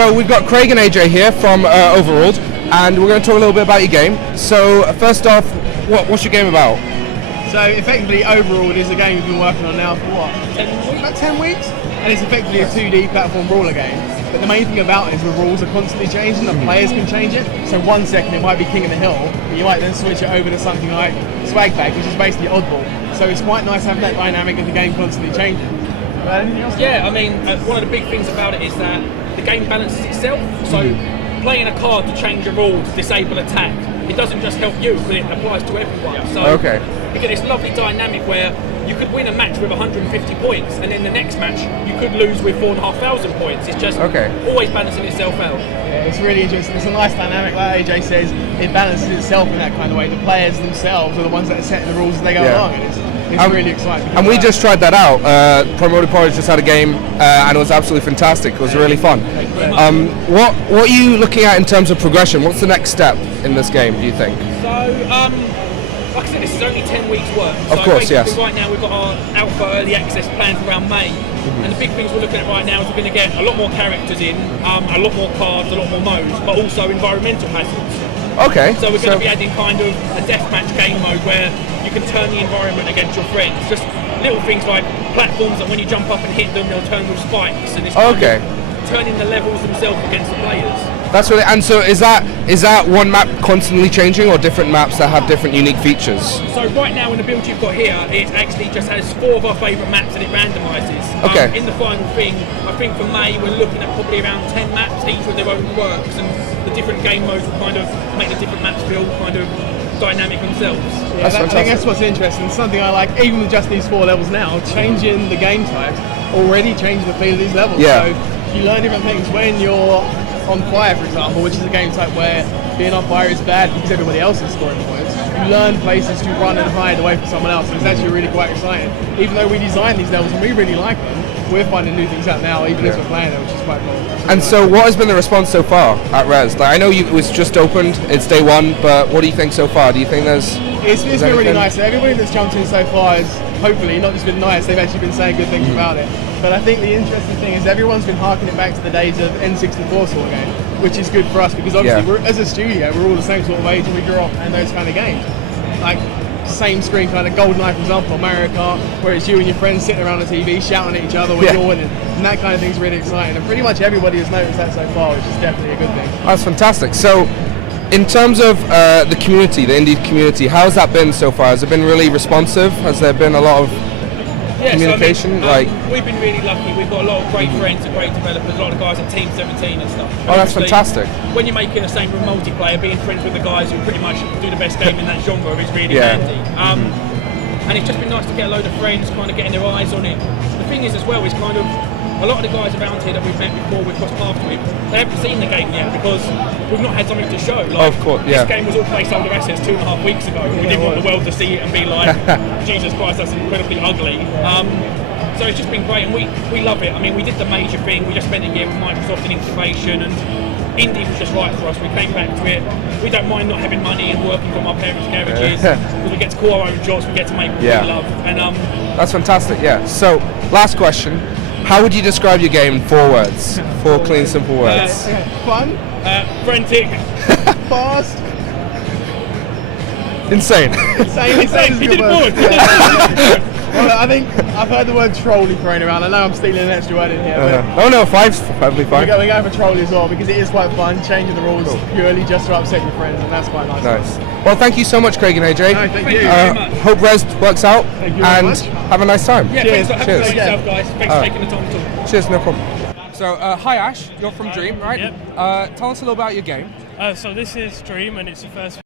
So we've got Craig and AJ here from Overruled, and we're going to talk a little bit about your game. So first off, what's your game about? So effectively, Overruled is a game we've been working on now for what? 10 weeks? About 10 weeks? And it's effectively a 2D platform brawler game. But the main thing about it is the rules are constantly changing, the players can change it. So 1 second it might be King of the Hill, but you might then switch it over to something like Swag Bag, which is basically oddball. So it's quite nice having that dynamic of the game constantly changing. Anything else? Yeah, I mean, one of the big things about it is that the game balances itself. So playing a card to change a rule to disable attack, it doesn't just help you, but it applies to everyone. So you get this lovely dynamic where you could win a match with 150 points, and then the next match you could lose with 4,500 points. It's just always balancing itself out. Yeah, it's really interesting. It's a nice dynamic, like AJ says. It balances itself in that kind of way. The players themselves are the ones that are setting the rules as they go along, and it's really exciting. And we just tried that out. Promoted Porridge just had a game, and it was absolutely fantastic. It was really fun. What are you looking at in terms of progression? What's the next step in this game, do you think? So, like I said, this is only 10 weeks work. Of course, yes. Right now we've got our alpha early access planned for around May. And the big things we're looking at right now is we're going to get a lot more characters in, a lot more cards, a lot more modes, but also environmental hazards. Okay. So we're going to be adding kind of a deathmatch game mode where you can turn the environment against your friends. Just little things like platforms that when you jump up and hit them, they'll turn with spikes, and it's kind of turning the levels themselves against the players. That's really, and so is that one map constantly changing, or different maps that have different unique features? So right now in the build you've got here, it actually just has 4 of our favourite maps and it randomises. In the final thing, I think for May we're looking at probably around 10 maps, each with their own quirks, and the different game modes will kind of make the different maps feel kind of dynamic themselves. Yeah, I think that's what's interesting. Something I like, even with just these 4 levels now, changing the game types already changes the feel of these levels. So you learn different things when you're on fire, for example, which is a game type where being on fire is bad because everybody else is scoring points. You learn places to run and hide away from someone else, and it's actually really quite exciting. Even though we designed these levels and we really like them, we're finding new things out now, even as we're playing them, which is quite cool. And so what has been the response so far at Rezzed? Like, I know it was just opened, it's day 1, but what do you think so far? Do you think there's... It's been really nice. Everybody that's jumped in so far has hopefully not just been nice, they've actually been saying good things about it. But I think the interesting thing is everyone's been harkening back to the days of N64 sort of game, which is good for us because obviously as a studio we're all the same sort of age and we grew up playing those kind of games. Like same screen kind of GoldenEye, for example, Mario Kart, where it's you and your friends sitting around the TV shouting at each other when you're winning. And that kind of thing's really exciting. And pretty much everybody has noticed that so far, which is definitely a good thing. That's fantastic. So in terms of the community, the indie community, how has that been so far? Has it been really responsive? Has there been a lot of communication? So, I mean, we've been really lucky. We've got a lot of great friends and great developers, a lot of guys at Team 17 and stuff. Oh, that's fantastic. When you're making the same room multiplayer, being friends with the guys who pretty much do the best game in that genre is really handy. And it's just been nice to get a load of friends kind of getting their eyes on it. The thing is as well, is kind of a lot of the guys around here that we've met before, we've crossed paths with, they haven't seen the game yet because we've not had something to show. Like, this game was all placeholder assets 2.5 weeks ago. We didn't want the world to see it and be like, Jesus Christ, that's incredibly ugly. So it's just been great, and we love it. I mean, we did the major thing. We just spent a year with Microsoft in incubation, and indie was just right for us. We came back to it. We don't mind not having money and working from our parents' garages because we get to call our own jobs. We get to make what we love, and that's fantastic. So last question. How would you describe your game in 4 words? 4 clean, simple words. Fun, frantic, fast, insane. Insane is a good word. Well, I think I've heard the word trolley thrown around. I know I'm stealing an extra word in here. But oh no, 5's probably fine. We're going for trolley as well because it is quite fun, changing the rules purely just to upset your friends, and that's quite nice. Well, thank you so much, Craig and AJ. No, thank you very much. Hope Rezzed works out, and have a nice time. Yeah, Cheers. Thanks for yourself, guys. Thanks for taking the time to talk. Cheers, no problem. So, hi Ash, you're from Dream, right? Yep. Tell us a little about your game. So this is Dream, and it's the first